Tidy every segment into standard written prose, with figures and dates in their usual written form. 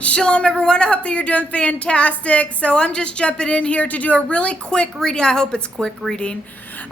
Shalom everyone, I hope that you're doing fantastic. So I'm just jumping in here to do a really quick reading. I hope it's quick reading.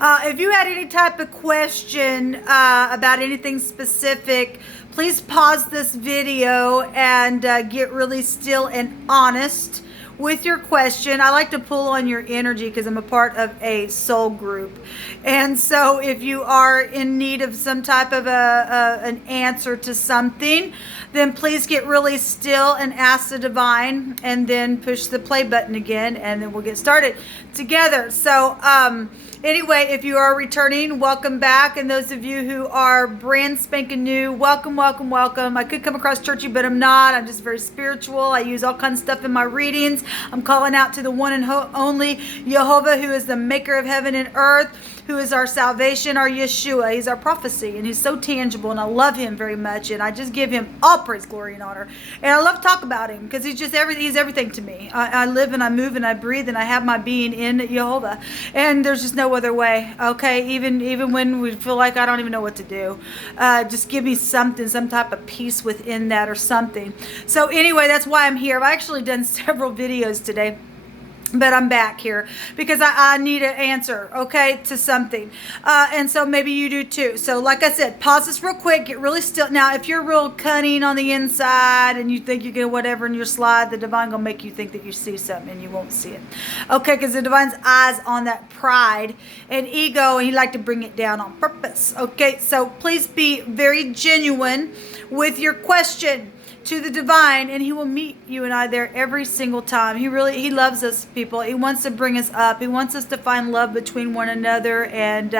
If you had any type of question about anything specific, please pause this video and get really still and honest with your question. I like to pull on your energy because I'm a part of a soul group. And so if you are in need of some type of an answer to something, then please get really still and ask the divine, and then push the play button again, and then we'll get started together. So anyway, if you are returning, welcome back. And those of you who are brand spanking new, welcome, welcome, welcome. I could come across churchy, but I'm not. I'm just very spiritual. I use all kinds of stuff in my readings. I'm calling out to the one and only Jehovah, who is the maker of heaven and earth, who is our salvation, our Yeshua. He's our prophecy, and he's so tangible, and I love him very much, and I just give him all praise, glory, and honor. And I love to talk about him because he's just everything. He's everything to me. I live and I move and I breathe and I have my being in Jehovah, and there's just no other way. Okay, even when we feel like I don't even know what to do, just give me something, some type of peace within that or something. So anyway, that's why I'm here. I've actually done several videos today, but I'm back here because I need an answer, okay, to something. And so maybe you do too. So like I said, pause this real quick, get really still. Now, if you're real cunning on the inside and you think you get whatever in your slide, the divine gonna make you think that you see something and you won't see it. Okay, because the divine's eyes on that pride and ego, and he like to bring it down on purpose. Okay, so please be very genuine with your question to the divine, and he will meet you and I there every single time. He loves us, people. He wants to bring us up. He wants us to find love between one another. And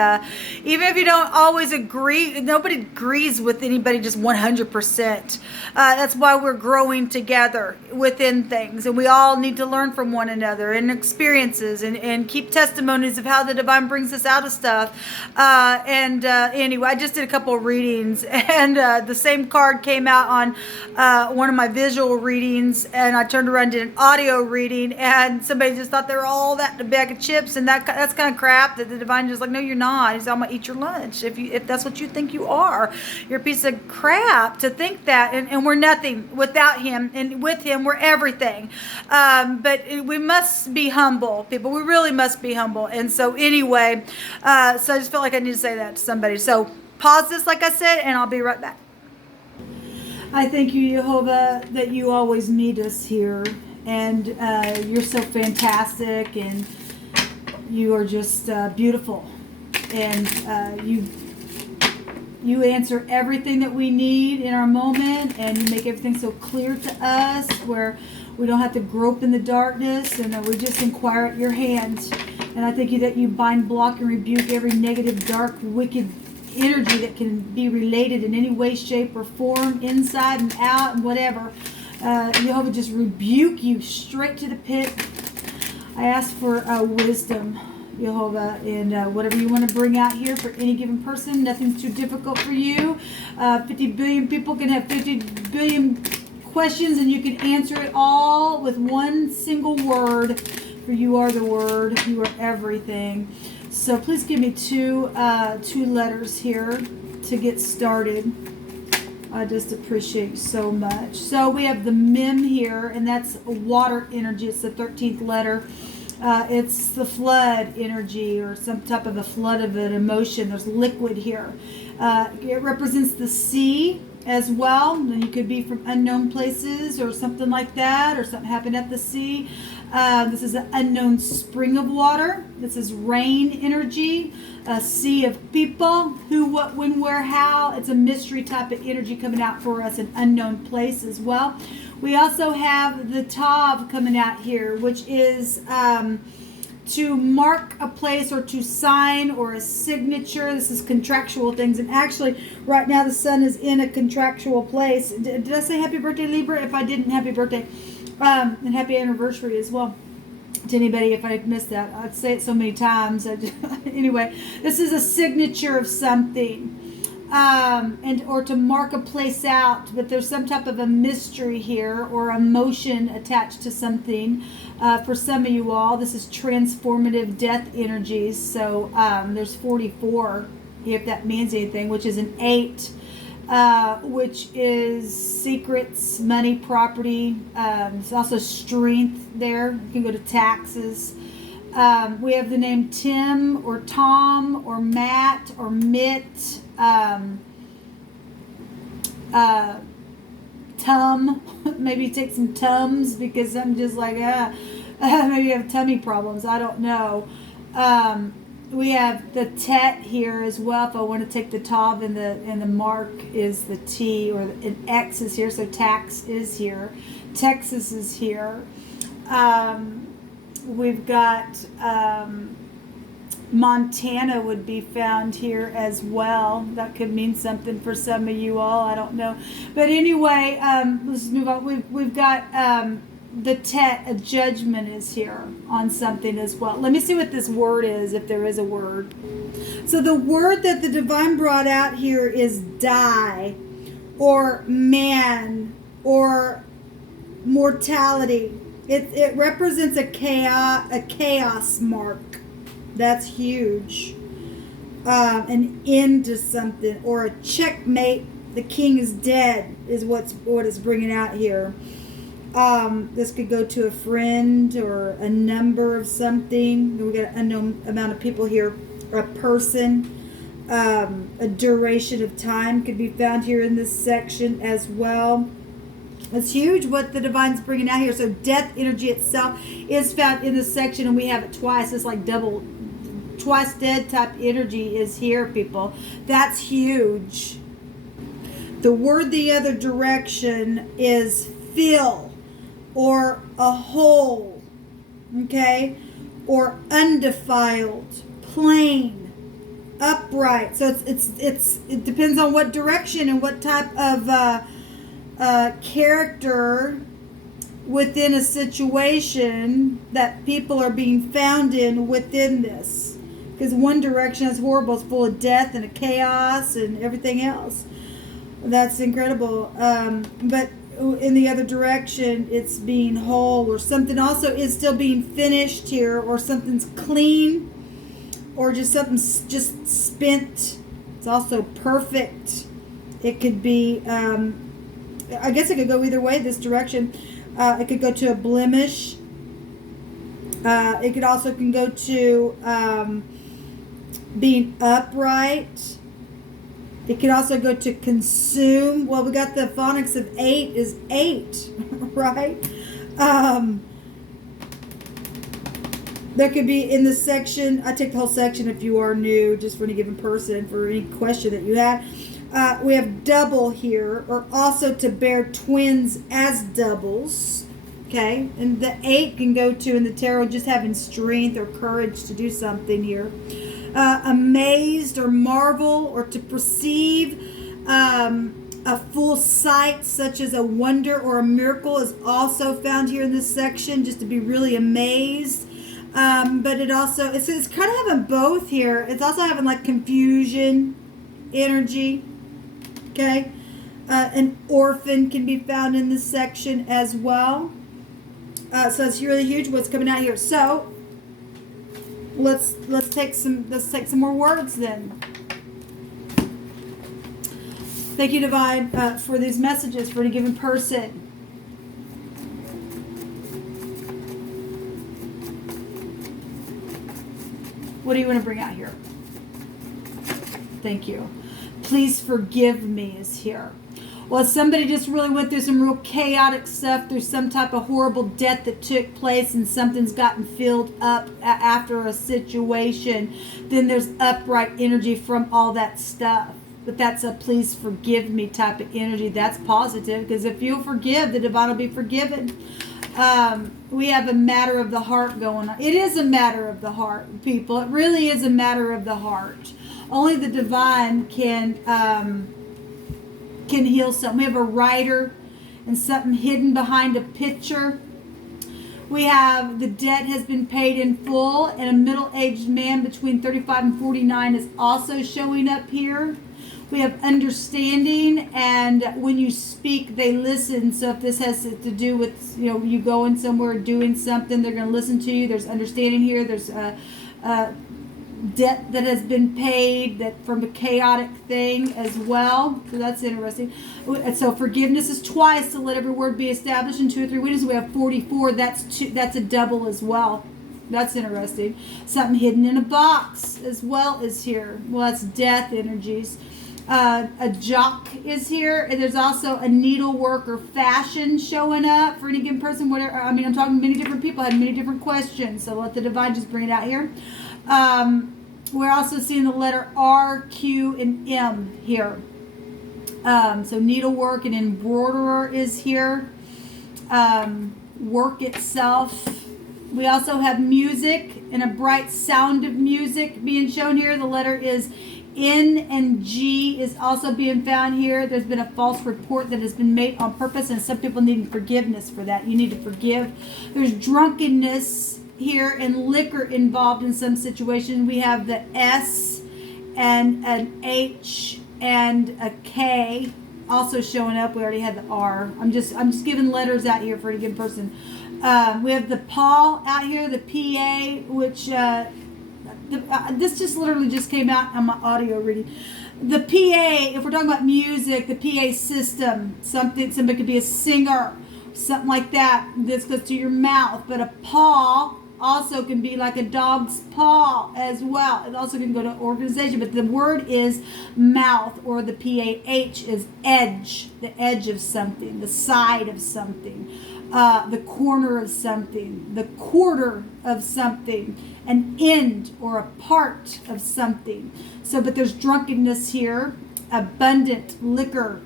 even if you don't always agree, nobody agrees with anybody just 100%. That's why we're growing together within things, and we all need to learn from one another and experiences, and keep testimonies of how the divine brings us out of stuff. Anyway, I just did a couple of readings, and the same card came out on one of my visual readings, and I turned around and did an audio reading, and somebody just thought they were all that in a bag of chips, and that's kind of crap. That the divine just like, no, you're not. He's, I'm gonna eat your lunch. If that's what you think you are, you're a piece of crap to think that. And we're nothing without him, and with him we're everything. But we must be humble, people. We really must be humble. And so anyway, so I just felt like I need to say that to somebody. So pause this, like I said, and I'll be right back. I thank you, Jehovah, that you always meet us here, and you're so fantastic, and you are just beautiful, and you answer everything that we need in our moment, and you make everything so clear to us where we don't have to grope in the darkness, and that we just inquire at your hand. And I thank you that you bind, block, and rebuke every negative, dark, wicked energy that can be related in any way, shape, or form, inside and out, and whatever. Jehovah, just rebuke you straight to the pit. I ask for wisdom, Jehovah, and whatever you want to bring out here for any given person. Nothing's too difficult for you. 50 billion people can have 50 billion questions, and you can answer it all with one single word, for you are the word. You are everything. So please give me two letters here to get started. I just appreciate you so much. So we have the Mem here, and that's water energy. It's the 13th letter. It's the flood energy, or some type of a flood of an emotion. There's liquid here. It represents the sea as well. And you could be from unknown places or something like that, or something happened at the sea. This is an unknown spring of water. This is rain energy, a sea of people, who, what, when, where, how. It's a mystery type of energy coming out for us, an unknown place as well. We also have the Tav coming out here, which is to mark a place, or to sign, or a signature. This is contractual things. And actually, right now the sun is in a contractual place. Did I say happy birthday, Libra? If I didn't, happy birthday. And happy anniversary as well to anybody if I missed that. I'd say it so many times. Anyway, this is a signature of something, and or to mark a place out. But there's some type of a mystery here, or emotion attached to something. For some of you all, this is transformative death energies. So there's 44, if that means anything, which is an 8. which is secrets, money, property. There's also strength there. You can go to taxes. We have the name Tim or Tom or Matt or Mitt. Tum. Maybe take some Tums because I'm just like, maybe you have tummy problems. I don't know. We have the Tet here as well. If I want to take the Tav and the mark is the T, or an X is here. So tax is here. Texas is here. We've got Montana would be found here as well. That could mean something for some of you all. I don't know. But anyway, let's move on. We've got the Tet, a judgment is here on something as well. Let me see what this word is, if there is a word. So the word that the divine brought out here is die, or man, or mortality. It represents a chaos mark. That's huge. An end to something, or a checkmate. The king is dead is what it's bringing out here. This could go to a friend or a number of something. We got an unknown amount of people here. A person. A duration of time could be found here in this section as well. It's huge what the divine's bringing out here. So death energy itself is found in this section, and we have it twice. It's like double, twice dead type energy is here, people. That's huge. The word the other direction is fill, or a hole, okay, or undefiled, plain, upright. So it depends on what direction and what type of character within a situation that people are being found in within this. Because one direction is horrible, it's full of death and a chaos and everything else. That's incredible. But in the other direction, it's being whole, or something also is still being finished here, or something's clean, or just something's just spent. It's also perfect. It could be, I guess it could go either way, this direction. It could go to a blemish. It could also can go to being upright. It could also go to consume. Well, we got the phonics of 8 is 8, right? There could be in this section, I take the whole section if you are new, just for any given person, for any question that you had. We have double here, or also to bear twins as doubles. Okay, and the 8 can go to, in the tarot, just having strength or courage to do something here. Amazed or marvel, or to perceive a full sight, such as a wonder or a miracle, is also found here in this section, just to be really amazed. But it also, it's kind of having both here. It's also having like confusion energy. Okay, an orphan can be found in this section as well. So it's really huge what's coming out here. So let's take some more words then. Thank you, Divine, for these messages for any given person. What do you want to bring out here? Thank you. Please forgive me is here. Well, somebody just really went through some real chaotic stuff, through some type of horrible death that took place, and something's gotten filled up after a situation. Then there's upright energy from all that stuff. But that's a please forgive me type of energy. That's positive, because if you forgive, the divine will be forgiven. We have a matter of the heart going on. It is a matter of the heart, people. It really is a matter of the heart. Only the divine can heal something. We have a writer and something hidden behind a picture. We have the debt has been paid in full, and a middle-aged man between 35 and 49 is also showing up here. We have understanding, and when you speak, they listen. So if this has to do with, you going somewhere, doing something, they're going to listen to you. There's understanding here. There's debt that has been paid, that from a chaotic thing as well. So that's interesting. So forgiveness is twice, to let every word be established in 2 or 3 witnesses. We have 44. That's a double as well. That's interesting. Something hidden in a box as well is here. Well, that's death energies. A jock is here, and there's also a needlework or fashion showing up for any given person. Whatever. I mean, I'm talking many different people had many different questions, so let the divine just bring it out here. We're also seeing the letter R, Q, and M here. So needlework and embroiderer is here. Work itself. We also have music and a bright sound of music being shown here. The letter is N, and G is also being found here. There's been a false report that has been made on purpose, and some people need forgiveness for that. You need to forgive. There's drunkenness here and liquor involved in some situations. We have the S and an H and a K also showing up. We already had the R. I'm just giving letters out here for a given person. We have the PAW out here, the PA, which this just literally just came out on my audio reading. The PA, if we're talking about music, the PA system, somebody could be a singer, something like that. This goes to your mouth, but a paw also can be like a dog's paw as well. It also can go to organization, but the word is mouth, or the PAH is edge, the edge of something, the side of something. The corner of something, the quarter of something, an end or a part of something. So, but there's drunkenness here, abundant liquor,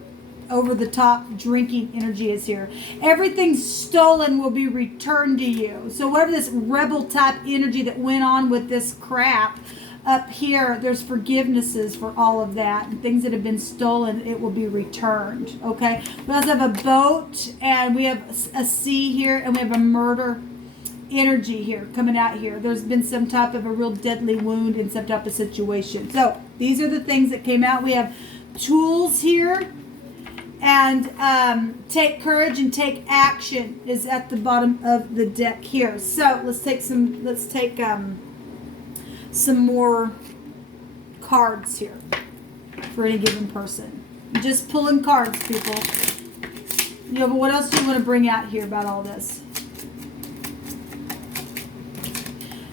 over the top drinking energy is here. Everything stolen will be returned to you. So whatever this rebel type energy that went on with this crap up here, there's forgivenesses for all of that, and things that have been stolen, it will be returned. Okay, we also have a boat, and we have a sea here, and we have a murder energy here coming out here. There's been some type of a real deadly wound in some type of situation. So these are the things that came out. We have tools here, and take courage and take action is at the bottom of the deck here. So let's take some more cards here for any given person. Just pulling cards, people. But what else do you want to bring out here about all this?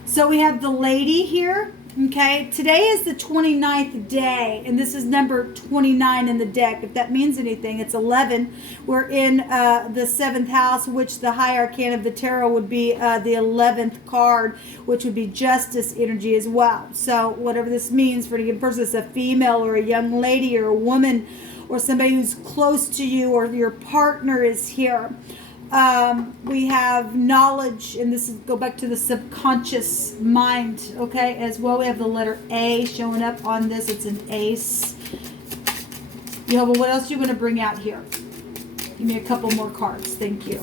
So we have the lady here. Okay, today is the 29th day, and this is number 29 in the deck. If that means anything, it's 11. We're in the 7th house, which the high arcana of the tarot would be the 11th card, which would be justice energy as well. So whatever this means for a given person, it's a female or a young lady or a woman or somebody who's close to you, or your partner is here. We have knowledge, and this is go back to the subconscious mind, okay, as well. We have the letter A showing up on this. It's an ace. But what else do you want to bring out here? Give me a couple more cards. Thank you.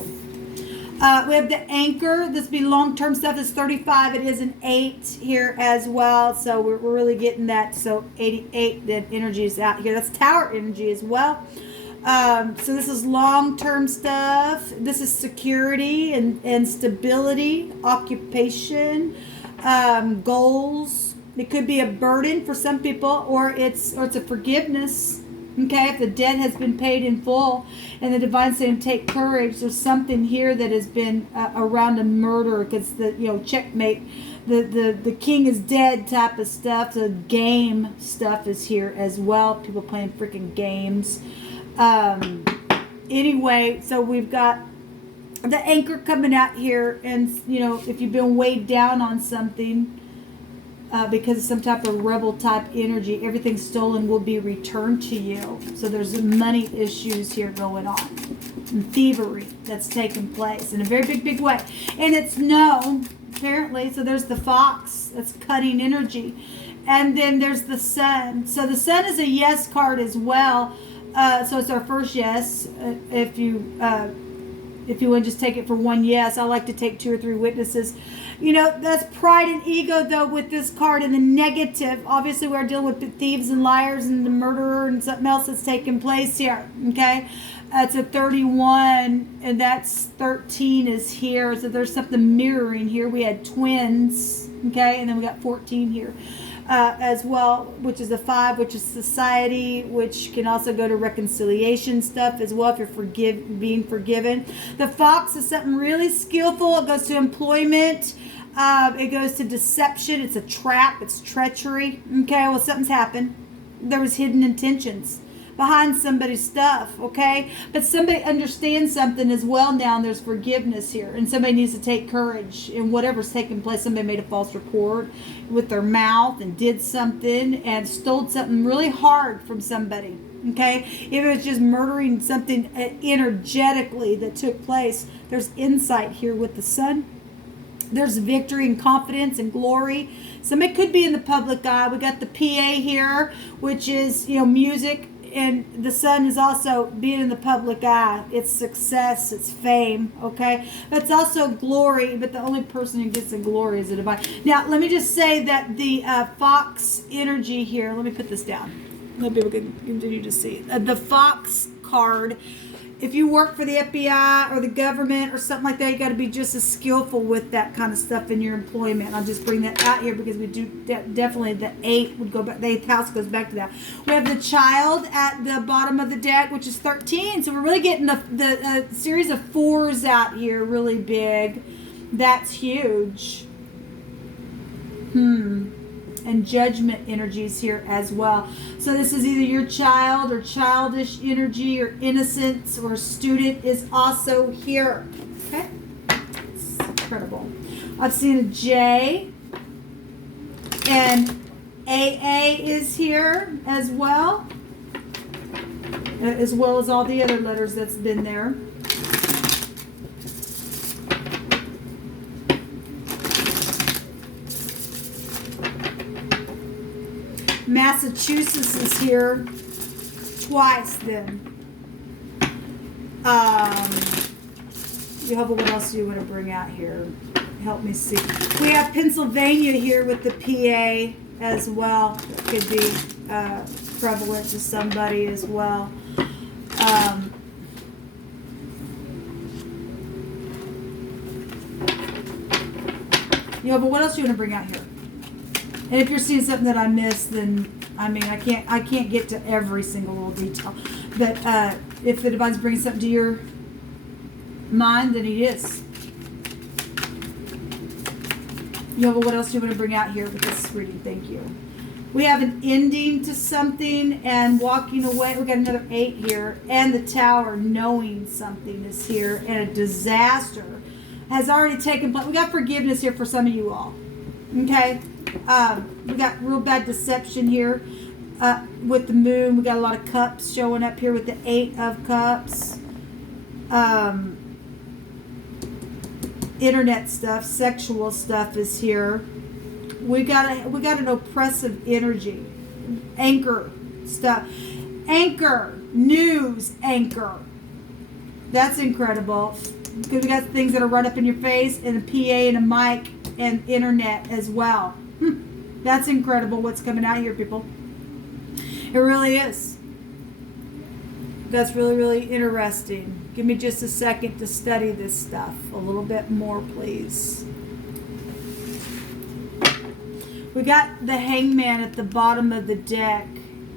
We have the anchor. This would be long-term stuff. It's 35. It is an 8 here as well. So we're really getting that. So 88, that energy is out here. That's tower energy as well. So this is long-term stuff. This is security and stability, occupation, goals. It could be a burden for some people, or it's a forgiveness. Okay, if the debt has been paid in full, and the divine saying take courage. There's something here that has been around a murder, because the checkmate. The king is dead type of stuff. The game stuff is here as well. People playing freaking games. Anyway, so we've got the anchor coming out here, and if you've been weighed down on something because of some type of rebel type energy, everything stolen will be returned to you. So there's money issues here going on, and thievery that's taking place in a very big way, and it's known apparently. So there's the fox, that's cutting energy, and then there's the sun. So the sun is a yes card as well. So it's our first yes. If you want to just take it for one yes, I like to take 2 or 3 witnesses. That's pride and ego, though, with this card in the negative. Obviously, we're dealing with thieves and liars and the murderer and something else that's taking place here. Okay, it's a 31, and that's 13 is here. So there's something mirroring here. We had twins. Okay, and then we got 14 here. as well, which is a 5, which is society, which can also go to reconciliation stuff as well if you're being forgiven. The fox is something really skillful. It goes to employment. It goes to deception. It's a trap. It's treachery. Okay, well, something's happened. There was hidden intentions behind somebody's stuff, okay? But somebody understands something as well now, and there's forgiveness here. And somebody needs to take courage in whatever's taking place. Somebody made a false report with their mouth and did something and stole something really hard from somebody, okay? If it was just murdering something energetically that took place, there's insight here with the sun. There's victory and confidence and glory. Somebody could be in the public eye. We got the PA here, which is, music. And the sun is also being in the public eye. It's success, it's fame, okay? But it's also glory, but the only person who gets the glory is the divine. Now, let me just say that the fox energy here, let me put this down. Let people can continue to see. The fox card, if you work for the FBI or the government or something like that, you got to be just as skillful with that kind of stuff in your employment. I'll just bring that out here because we do definitely the 8 would go back. The 8th house goes back to that. We have the child at the bottom of the deck, which is 13. So we're really getting the series of 4s out here really big. That's huge. And judgment energies here as well. So this is either your child or childish energy or innocence, or student is also here. Okay? It's incredible. I've seen a J, and AA is here as well as all the other letters that's been there. Massachusetts is here twice then. Jehovah, what else do you want to bring out here? Help me see. We have Pennsylvania here with the PA as well. That could be prevalent to somebody as well. Jehovah, what else do you want to bring out here? And if you're seeing something that I missed, then I can't get to every single little detail. But if the divine's bringing something to your mind, then he is. What else do you want to bring out here with this reading? Thank you. We have an ending to something and walking away. We got another 8 here, and the Tower, knowing something is here, and a disaster has already taken place. We got forgiveness here for some of you all. Okay. We got real bad deception here with the moon. We got a lot of cups showing up here with the 8 of cups. Internet stuff, sexual stuff is here. We got an oppressive energy. Anchor stuff. Anchor. News anchor. That's incredible. Because we got things that are right up in your face, and a PA and a mic and internet as well. That's incredible what's coming out here, people. It really is. That's really, really interesting. Give me just a second to study this stuff a little bit more, please. We got the Hangman at the bottom of the deck,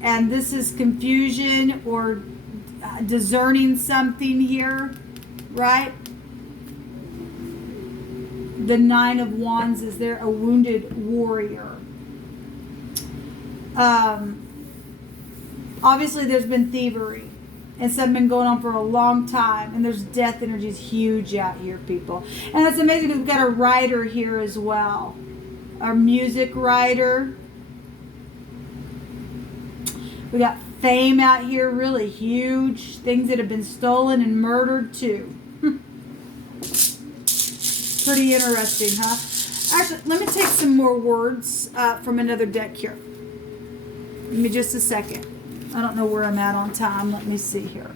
and this is confusion or discerning something here, right? The 9 of Wands is there, a wounded warrior. Obviously there's been thievery, and something been going on for a long time, and there's death energies huge out here, people. And that's amazing because we've got a writer here as well. Our music writer. We got fame out here, really huge. Things that have been stolen and murdered too. Pretty interesting, huh? Actually, let me take some more words from another deck here. Give me just a second. I don't know where I'm at on time. Let me see here.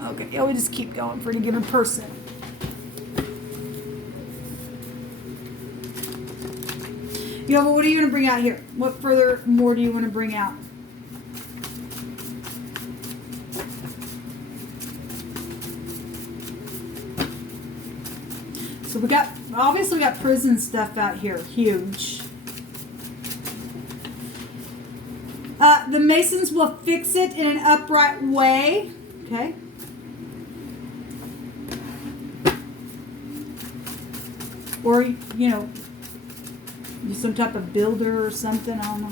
Okay, we'll just keep going for any given person. What are you going to bring out here? What further more do you want to bring out? So we got, obviously we got prison stuff out here, huge. The Masons will fix it in an upright way. Okay. Or, you know, you're some type of builder or something. I don't know.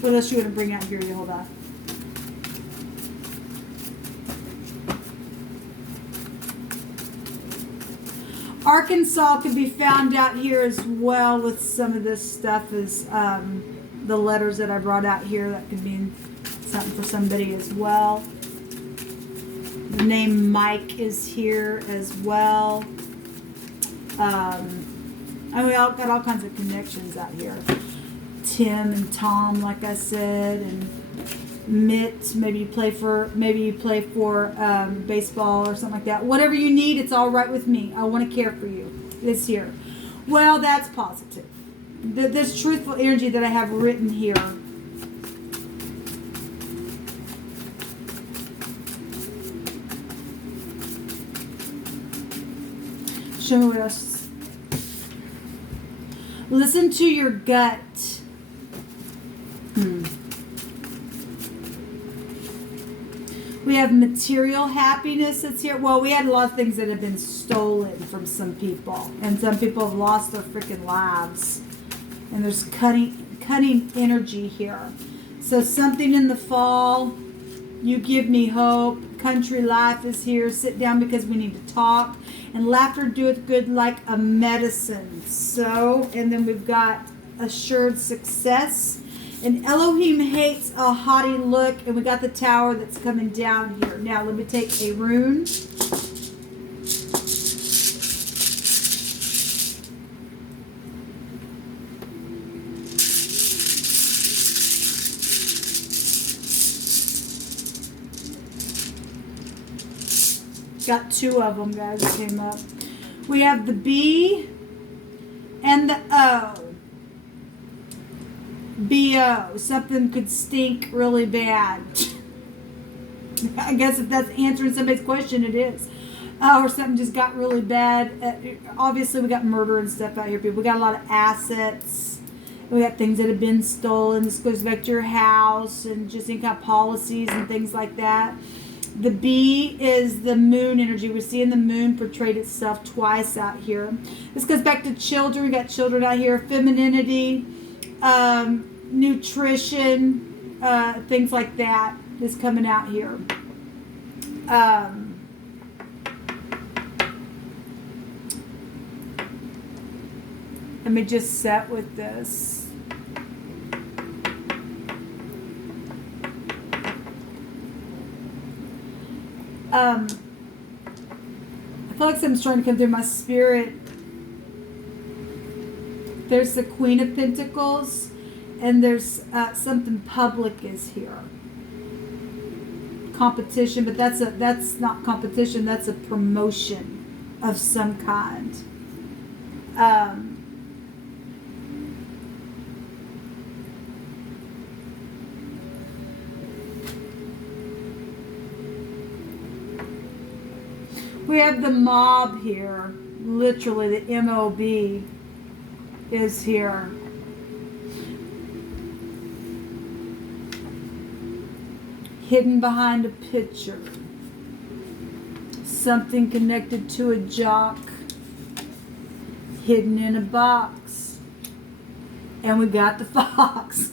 What else you want to bring out here? You hold on. Arkansas could be found out here as well with some of this stuff as the letters that I brought out here. That could mean something for somebody as well. The name Mike is here as well. And we all got all kinds of connections out here. Tim and Tom, like I said, and Mitt. Maybe you play for baseball or something like that. Whatever you need, it's all right with me. I want to care for you. It's here. Well, that's positive. This truthful energy that I have written here. Show me what else. Listen to your gut. We have material happiness that's here. Well, we had a lot of things that have been stolen from some people. And some people have lost their freaking lives. And there's cunning energy here. So something in the fall. You give me hope. Country life is here. Sit down because we need to talk. And laughter doeth good like a medicine. So, and then we've got assured success. And Elohim hates a haughty look. And we got the tower that's coming down here. Now, let me take a rune. Got two of them, guys, that came up. We have the B and the O. B-O. Something could stink really bad. I guess if that's answering somebody's question, it is. Or something just got really bad. Obviously, we got murder and stuff out here, people. We got a lot of assets. We got things that have been stolen. This goes back to your house and just any kind of policies and things like that. The B is the moon energy. We're seeing the moon portrayed itself twice out here. This goes back to children. We got children out here. Femininity, nutrition, things like that is coming out here. Let me just set with this. I feel like something's trying to come through my spirit. There's the Queen of Pentacles, and there's something public is here. Competition, but that's not competition. That's a promotion of some kind. We have the mob here. Literally, the MOB is here. Hidden behind a picture. Something connected to a jock. Hidden in a box. And we got the fox.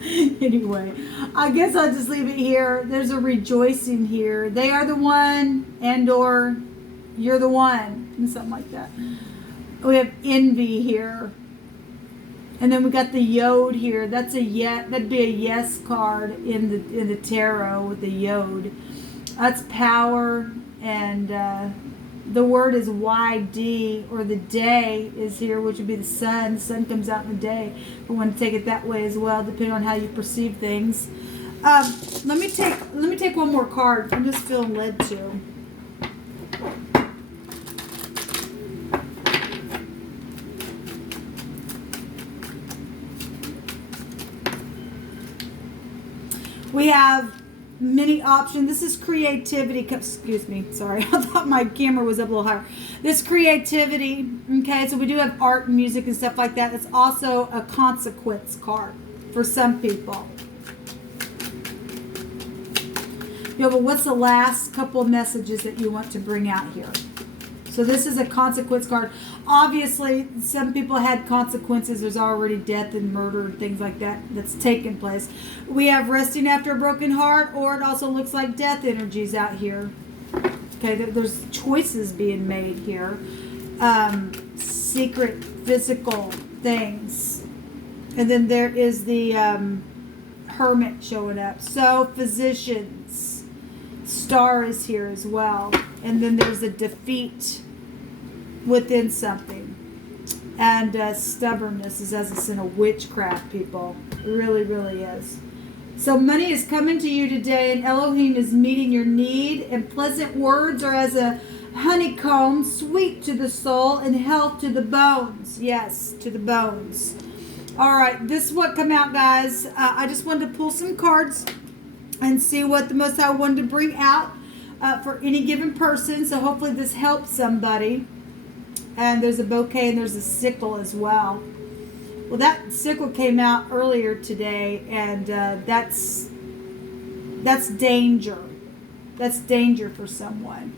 Anyway, I guess I'll just leave it here. There's a rejoicing here. They are the one, and or you're the one, and something like that. We have envy here. And then we got the yod here. That's a that'd be a yes card in the tarot with the yod. That's power, and the word is YD, or the day is here, which would be the sun. The sun comes out in the day. We want to take it that way as well, depending on how you perceive things. Let me take one more card. I'm just feeling led to. We have many options. This is creativity. Excuse me. Sorry. I thought my camera was up a little higher. This creativity. Okay. So we do have art and music and stuff like that. It's also a consequence card for some people. Yeah, but what's the last couple of messages that you want to bring out here? So this is a consequence card. Obviously, some people had consequences. There's already death and murder and things like that that's taken place. We have resting after a broken heart, or it also looks like death energies out here. Okay, there's choices being made here. Secret physical things. And then there is the Hermit showing up. So, physicians. Star is here as well. And then there's a defeat within something. And stubbornness is as a sin of witchcraft, people. It really, really is. So money is coming to you today, and Elohim is meeting your need. And pleasant words are as a honeycomb, sweet to the soul and health to the bones. Yes, to the bones. All right, this is what come out, guys. I just wanted to pull some cards and see what the Most High wanted to bring out for any given person. So hopefully this helps somebody. And there's a bouquet and there's a sickle as well. Well, that sickle came out earlier today, and that's danger. That's danger for someone.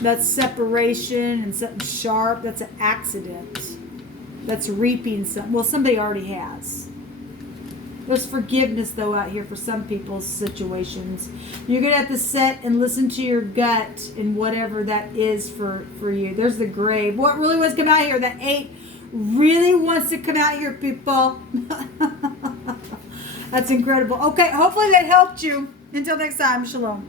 That's separation and something sharp. That's an accident. That's reaping something. Well, somebody already has. There's forgiveness, though, out here for some people's situations. You're going to have to sit and listen to your gut in whatever that is for you. There's the grave. What really wants to come out here? That 8 really wants to come out here, people. That's incredible. Okay, hopefully that helped you. Until next time, shalom.